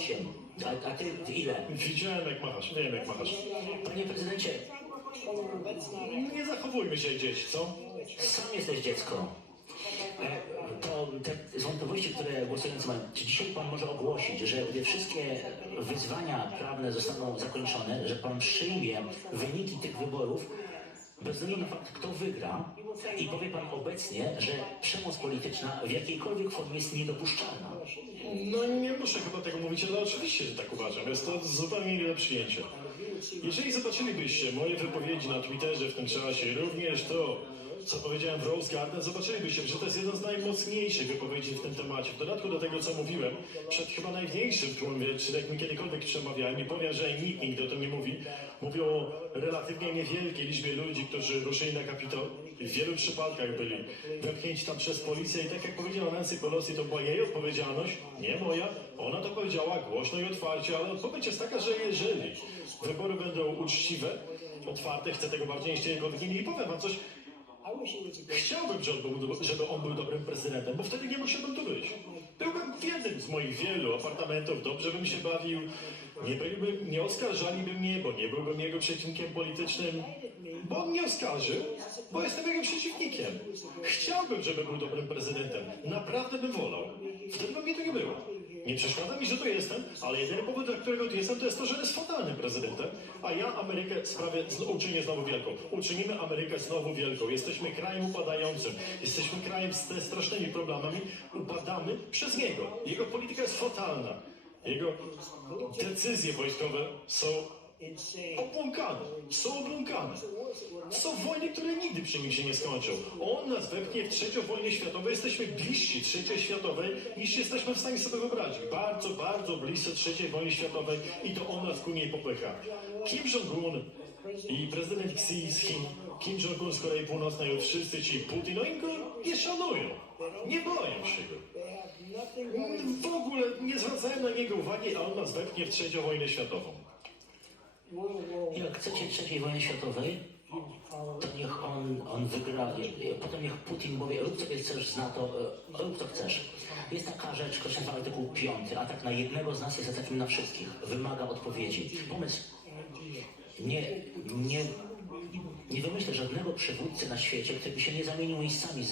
8. A, a ty ile? Widziałem jak machasz, wiem jak machasz. Panie prezydencie, Nie zachowujmy się dzieci, co? sam jesteś dziecko. E, To te wątpliwości, które głosujący mają, czy dzisiaj pan może ogłosić, że gdy wszystkie wyzwania prawne zostaną zakończone, że pan przyjmie wyniki tych wyborów bez względu na fakt, kto wygra i powie pan obecnie, że przemoc polityczna w jakiejkolwiek formie jest niedopuszczalna. No nie muszę chyba tego mówić, ale oczywiście, że tak uważam. Jest to zupełnie inne przyjęcie. Jeżeli zobaczylibyście moje wypowiedzi na Twitterze w tym czasie, również to, co powiedziałem w Rose Garden, zobaczylibyście, że to jest jeden z najmocniejszych wypowiedzi w tym temacie. W dodatku do tego, co mówiłem, przed chyba największym tłumem, czy jakim kiedykolwiek przemawiałem, i powiem, że nikt nigdy o tym nie mówi, mówią o relatywnie niewielkiej liczbie ludzi, którzy ruszyli na kapitał. W wielu przypadkach byli wepchnięci tam przez policję i tak jak powiedziała Nancy Pelosi, to była jej odpowiedzialność, nie moja. Ona to powiedziała głośno i otwarcie, ale odpowiedź jest taka, że jeżeli wybory będą uczciwe, otwarte, chcę tego bardziej niż inny i powiem wam coś, Chciałbym, żeby on, był, żeby on był dobrym prezydentem, bo wtedy nie musiałbym tu być. Byłbym w jednym z moich wielu apartamentów, dobrze bym się bawił, nie, byłbym, nie oskarżaliby mnie, bo nie byłbym jego przeciwnikiem politycznym, bo on mnie oskarżył, bo jestem jego przeciwnikiem. Chciałbym, żeby był dobrym prezydentem. Naprawdę bym wolał. Wtedy by mnie tu nie było. Nie przeszkadza mi, że tu jestem, ale jedyny powód, dla którego tu jestem, to jest to, że jest fatalnym prezydentem, a ja Amerykę sprawię, uczynię znowu wielką. Uczynimy Amerykę znowu wielką. Jesteśmy krajem upadającym. Jesteśmy krajem z strasznymi problemami. Upadamy przez niego. Jego polityka jest fatalna. Jego decyzje wojskowe są obłąkane. Są obłąkane. Są wojny, które nigdy przy nim się nie skończą. On nas wepchnie w trzecią wojnę światową. Jesteśmy bliżsi trzeciej światowej, niż jesteśmy w stanie sobie wyobrazić. Bardzo, bardzo blisko trzeciej wojny światowej i to on nas ku niej popycha. Kim Jong-un i prezydent Xi z Chin, Kim Jong-un z Korei Północnej, wszyscy ci Putin, oni go nie szanują. Nie boją się go. W ogóle nie zwracają na niego uwagi, a on nas wepchnie w trzecią wojnę światową. Jak chcecie trzeciej wojny światowej, to niech on, on wygra. Potem niech Putin powie, rób co chcesz z NATO, e, rób co chcesz. Jest taka rzecz, nazywa artykuł 5. Atak na jednego z nas jest atakiem na wszystkich. Wymaga odpowiedzi. Pomysł. Nie, nie, nie wymyślę żadnego przywódcy na świecie, który by się nie zamienił miejscami